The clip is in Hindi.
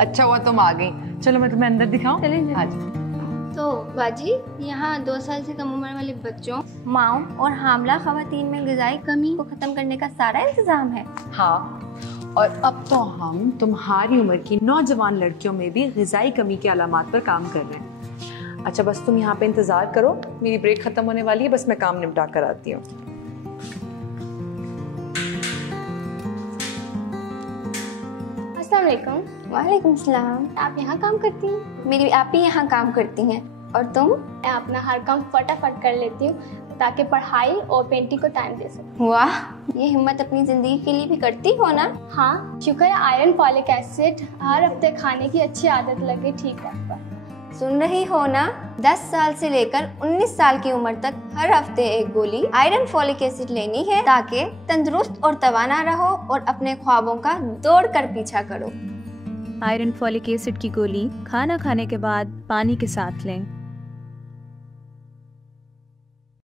अच्छा हुआ तुम आ गई। चलो मैं तुम्हें अंदर दिखाऊं? चलें। हाँ जी। तो बाजी, यहाँ 2 साल से कम उम्र वाले बच्चों, माओ और हामला खवातीन में ग़िज़ाई कमी को खत्म करने का सारा इंतजाम है। हाँ, और अब तो हम तुम्हारी उम्र की नौजवान लड़कियों में भी ग़िज़ाई कमी के अलामात पर काम कर रहे हैं। अच्छा बस तुम यहाँ पे इंतजार करो, मेरी ब्रेक खत्म होने वाली है, बस मैं काम निपटा कर आती हूँ। अस्सलाम वालेकुम। वालेकुम सलाम। आप यहाँ काम करती हैं? मेरी आप ही यहाँ काम करती हैं। और तुम? मैं अपना हर काम फटाफट कर लेती हूँ ताकि पढ़ाई और पेंटिंग को टाइम दे सकूँ। वाह, ये हिम्मत अपनी जिंदगी के लिए भी करती हो ना? हाँ, शुक्र है आयरन फॉलिक एसिड हर हफ्ते खाने की अच्छी आदत लगे ठीक ठाक पर। सुन रही हो ना, 10 साल से लेकर 19 साल की उम्र तक हर हफ्ते एक गोली आयरन फॉलिक एसिड लेनी है ताकि तंदुरुस्त और तवाना रहो और अपने ख्वाबों का दौड़ कर पीछा करो। आयरन फॉलिक एसिड की गोली खाना खाने के बाद पानी के साथ लें।